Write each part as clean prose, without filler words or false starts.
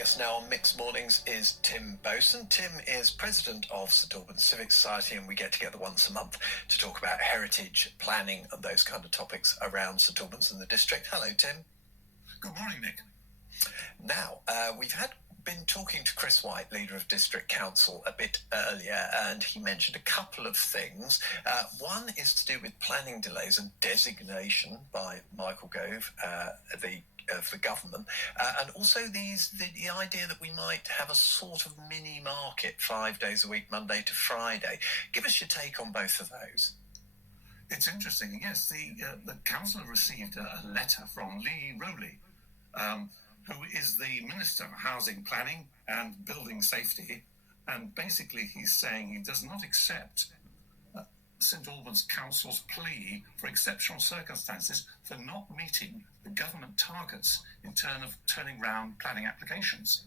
Joining us now on Mixed Mornings is Tim Boson. Tim is president of St Albans Civic Society, and we get together once a month to talk about heritage, planning and those kind of topics around St Albans and the district. Hello, Tim. Good morning, Nick. Now, we've been talking to Chris White, leader of District Council, a bit earlier, and he mentioned a couple of things. One is to do with planning delays and designation by Michael Gove, of the government, and also the idea that we might have a sort of mini market 5 days a week, Monday to Friday. Give us your take on both of those. It's interesting. Yes, the council received a letter from Lee Rowley, who is the Minister of Housing Planning and Building Safety, and basically he's saying he does not accept St Albans Council's plea for exceptional circumstances for not meeting the government targets in terms of turning round planning applications.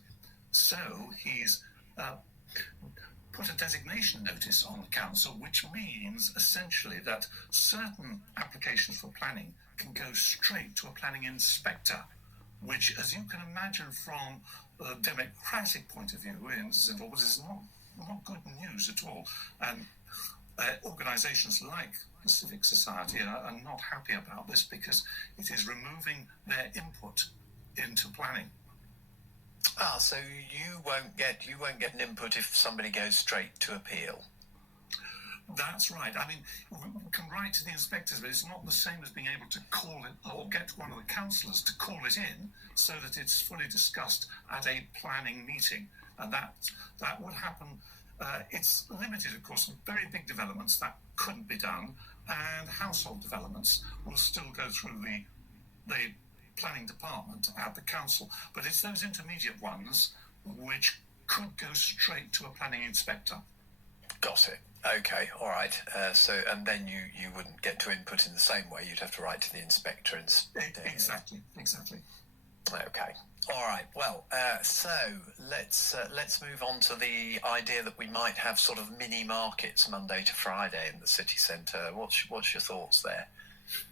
So he's put a designation notice on the council, which means essentially that certain applications for planning can go straight to a planning inspector, which, as you can imagine from a democratic point of view in St Albans, is not good news at all. And organisations like the Civic Society are not happy about this because it is removing their input into planning. So you won't get an input if somebody goes straight to appeal. That's right. I mean, we can write to the inspectors, but it's not the same as being able to call it or get one of the councillors to call it in so that it's fully discussed at a planning meeting. And that would happen. It's limited, of course. Very big developments that couldn't be done, and household developments will still go through the planning department at the council. But it's those intermediate ones which could go straight to a planning inspector. Got it. Okay, all right. And then you wouldn't get to input in the same way. You'd have to write to the inspector instead. Exactly. Okay. All right. Well, so let's move on to the idea that we might have sort of mini markets Monday to Friday in the city centre. What's your thoughts there?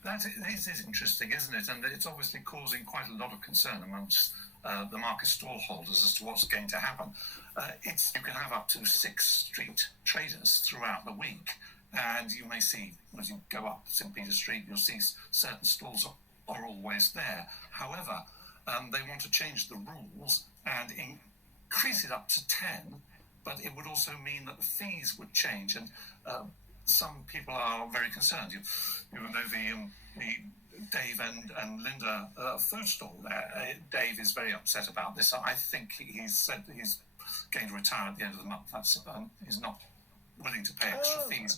That is interesting, isn't it? And it's obviously causing quite a lot of concern amongst the market stall holders as to what's going to happen. You can have up to 6 street traders throughout the week, and you may see, as you go up St Peter Street, you'll see certain stalls are always there. However, they want to change the rules and increase it up to 10, but it would also mean that the fees would change, and some people are very concerned. You know the Dave and Linda food stall there. Dave is very upset about this. I think he's said that he's going to retire at the end of the month. That's he's not willing to pay extra fees.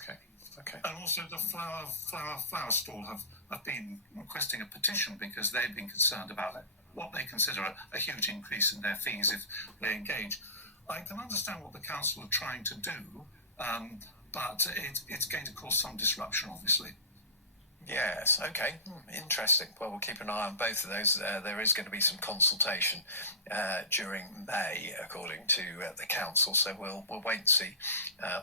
Okay. And also the flower stall have been requesting a petition because they've been concerned about it, what they consider a huge increase in their fees if they engage. I can understand what the council are trying to do, but it's going to cause some disruption, obviously. Yes, okay, interesting. Well, we'll keep an eye on both of those. There is going to be some consultation during May, according to the council, so we'll wait and see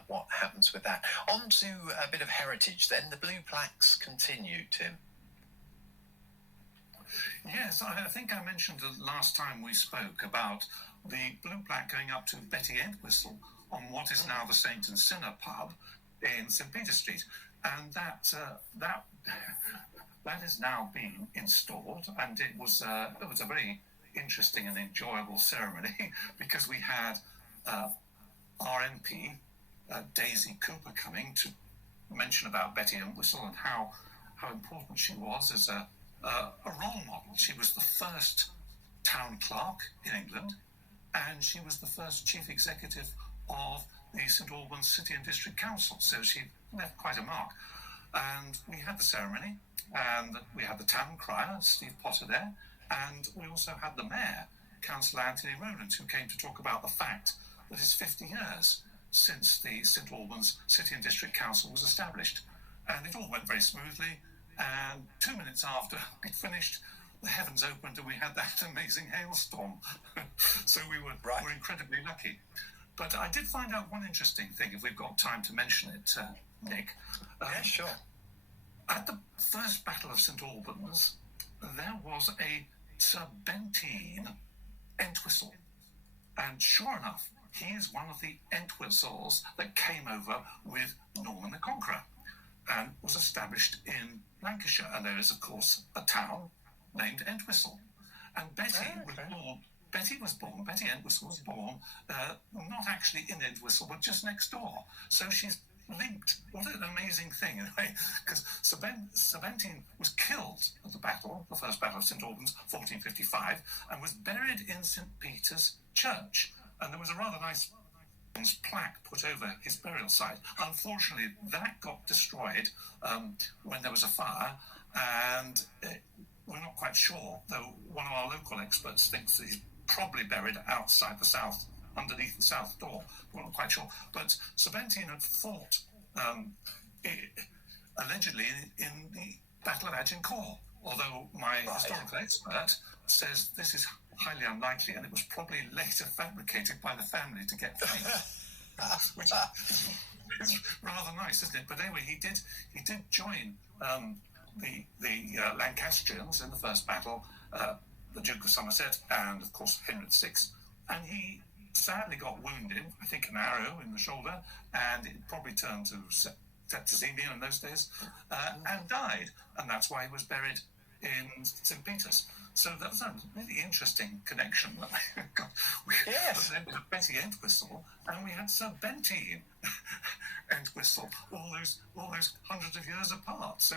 what happens with that. On to a bit of heritage then. The blue plaques continue, Tim. Yes, I think I mentioned the last time we spoke about the blue plaque going up to Betty Entwistle on what is now the Saint and Sinner pub in St Peter Street, and that is now being installed, and it was a very interesting and enjoyable ceremony because we had RMP Daisy Cooper coming to mention about Betty Entwistle and how important she was as a role model. She was the first town clerk in England, and she was the first chief executive of the St Albans City and District Council, so she left quite a mark. And we had the ceremony, and we had the town crier, Steve Potter, there, and we also had the mayor, Councillor Anthony Rowland, who came to talk about the fact that it's 50 years since the St Albans City and District Council was established. And it all went very smoothly, and 2 minutes after it finished, the heavens opened and we had that amazing hailstorm. So we were incredibly lucky. But I did find out one interesting thing, if we've got time to mention it, Nick. Yeah, sure. At the first Battle of St Albans, there was a Sir Benteen Entwistle And sure enough, he is one of the Entwistles that came over with Norman the Conqueror and was established in Lancashire. And there is, of course, a town named Entwistle. And Betty Entwistle was born not actually in Entwistle, but just next door. So she's linked. What an amazing thing, in a way, because Sir Bentinck was killed at the first battle of St Albans, 1455, and was buried in St Peter's Church. And there was a rather nice plaque put over his burial site. Unfortunately, that got destroyed when there was a fire, and we're not quite sure, though one of our local experts thinks that he's probably buried outside the south, underneath the south door. We're not quite sure. But Sir Bentinck had fought, allegedly, in the Battle of Agincourt, although my historical expert says this is highly unlikely, and it was probably later fabricated by the family to get fame, which is rather nice, isn't it? But anyway, he did join the Lancastrians in the first battle, the Duke of Somerset, and of course Henry VI, and he sadly got wounded, I think an arrow in the shoulder, and it probably turned to septicemia in those days, and died, and that's why he was buried in St Peter's. So that was a really interesting connection that we got. We had Betty Entwistle, and we had Sir Bentinck Entwistle, all those hundreds of years apart. So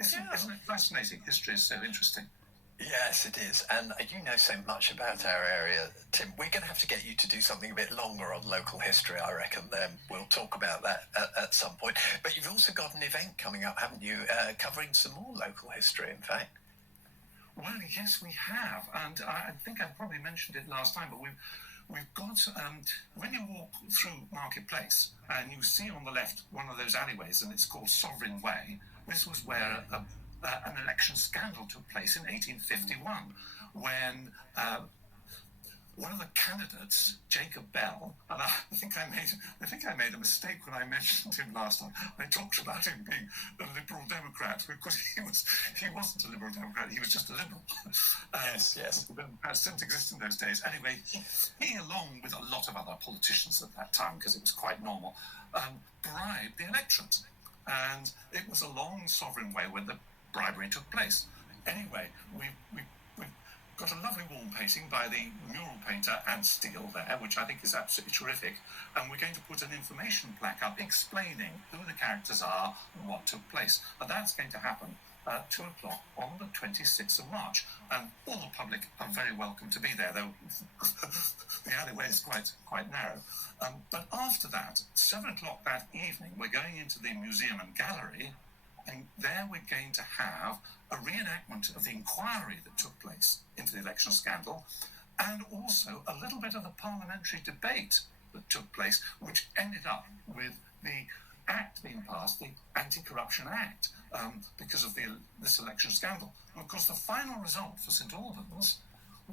isn't it fascinating? History is so interesting. Yes, it is. And you know so much about our area, Tim. We're going to have to get you to do something a bit longer on local history, I reckon. We'll talk about that at some point. But you've also got an event coming up, haven't you, covering some more local history, in fact? Well, yes, we have. And I think I probably mentioned it last time, but we've got, when you walk through Marketplace and you see on the left one of those alleyways, and it's called Sovereign Way, this was where an election scandal took place in 1851 when one of the candidates, Jacob Bell, and I think I made a mistake when I mentioned him last time. I talked about him being a Liberal Democrat because he wasn't a Liberal Democrat. He was just a Liberal. Yes. Democrats didn't exist in those days. Anyway, he along with a lot of other politicians at that time, because it was quite normal, bribed the electorate, and it was a long sovereign way where the bribery took place. Anyway, we've got a lovely wall painting by the mural painter Anne Steele there, which I think is absolutely terrific, and we're going to put an information plaque up explaining who the characters are and what took place, and that's going to happen at 2 o'clock on the 26th of March, and all the public are very welcome to be there, though the alleyway is quite narrow. But after that, 7 o'clock that evening, we're going into the museum and gallery, and there we're going to have a reenactment of the inquiry that took place into the election scandal, and also a little bit of the parliamentary debate that took place, which ended up with the act being passed, the Anti-Corruption Act, because of this election scandal. And of course, the final result for St Albans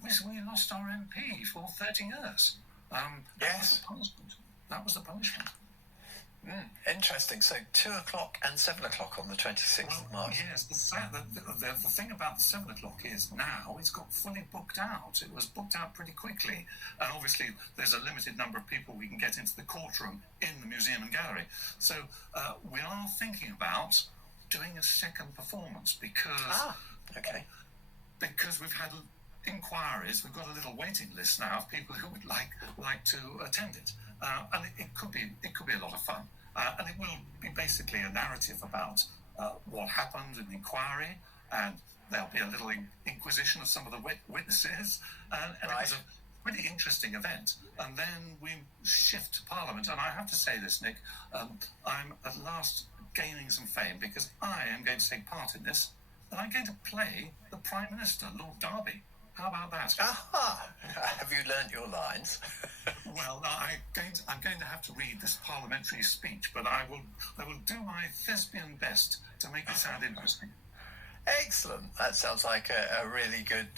was we lost our MP for 30 years. That was the punishment. Interesting. So 2 o'clock and 7 o'clock on the 26th of March. Yes, the thing about the 7 o'clock is now it's got fully booked out. It was booked out pretty quickly. And obviously there's a limited number of people we can get into the courtroom in the museum and gallery. So we are thinking about doing a second performance because we've had inquiries. We've got a little waiting list now of people who would like to attend it. And it could be a lot of fun, and it will be basically a narrative about what happened in the inquiry, and there'll be a little inquisition of some of the witnesses, and it was a pretty interesting event. And then we shift to Parliament, and I have to say this, Nick, I'm at last gaining some fame because I am going to take part in this, and I'm going to play the Prime Minister, Lord Derby. How about that? Have you learnt your lines? Well, I'm going to have to read this parliamentary speech, but I will do my thespian best to make it sound interesting. Excellent. That sounds like a really good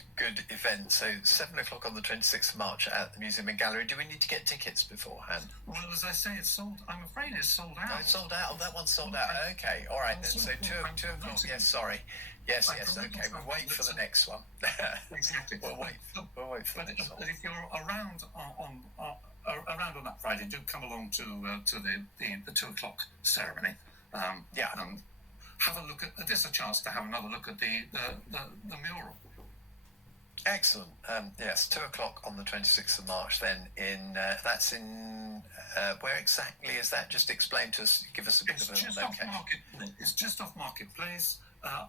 event. So 7 o'clock on the 26th of March at the Museum and Gallery. Do we need to get tickets beforehand? Well, as I say, it's sold. I'm afraid it's sold out. Oh, it's sold out. Oh, that one's sold out. Okay. All right then. So 2 o'clock. Yes, sorry. Yes, Like, yes, for okay. We'll wait for the next one. Exactly. We'll wait for the next one. But if you're around around on that Friday, do come along to the 2 o'clock ceremony. Yeah. And have a look at. There's a chance to have another look at the mural. Excellent. Yes, 2 o'clock on the 26th of March. Then that's in where exactly is that? Just explain to us. Give us a bit of a location. It's just off Marketplace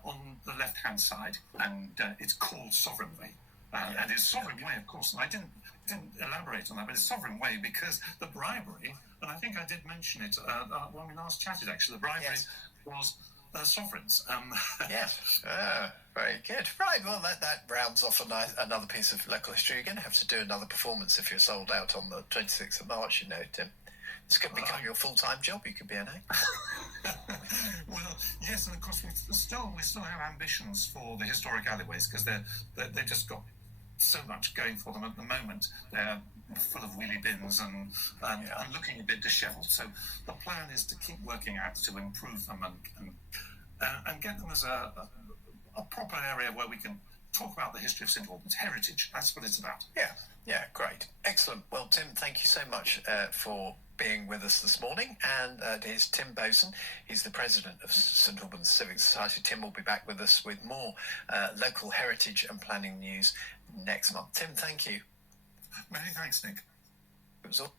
on the left-hand side, and it's called Sovereign Way. And it's Sovereign Way, of course. And I didn't elaborate on that, but it's Sovereign Way because the bribery, and I think I did mention it when we last chatted. Actually, the bribery was sovereigns. Yes. Very good. Right. Well, that rounds off another piece of local history. You're going to have to do another performance if you're sold out on the 26th of March. You know, Tim. This could become your full-time job. You could be an actor. Well, yes, and of course we still have ambitions for the historic alleyways because they've just got so much going for them at the moment. They're full of wheelie bins and looking a bit dishevelled. So the plan is to keep working out to improve them and get them as a proper area where we can talk about the history of St Albans heritage. That's what it's about. Yeah, great. Excellent. Well, Tim, thank you so much for being with us this morning. And here's Tim Boson. He's the president of St Albans Civic Society. Tim will be back with us with more local heritage and planning news next month. Tim, thank you. Many thanks, Nick. It was all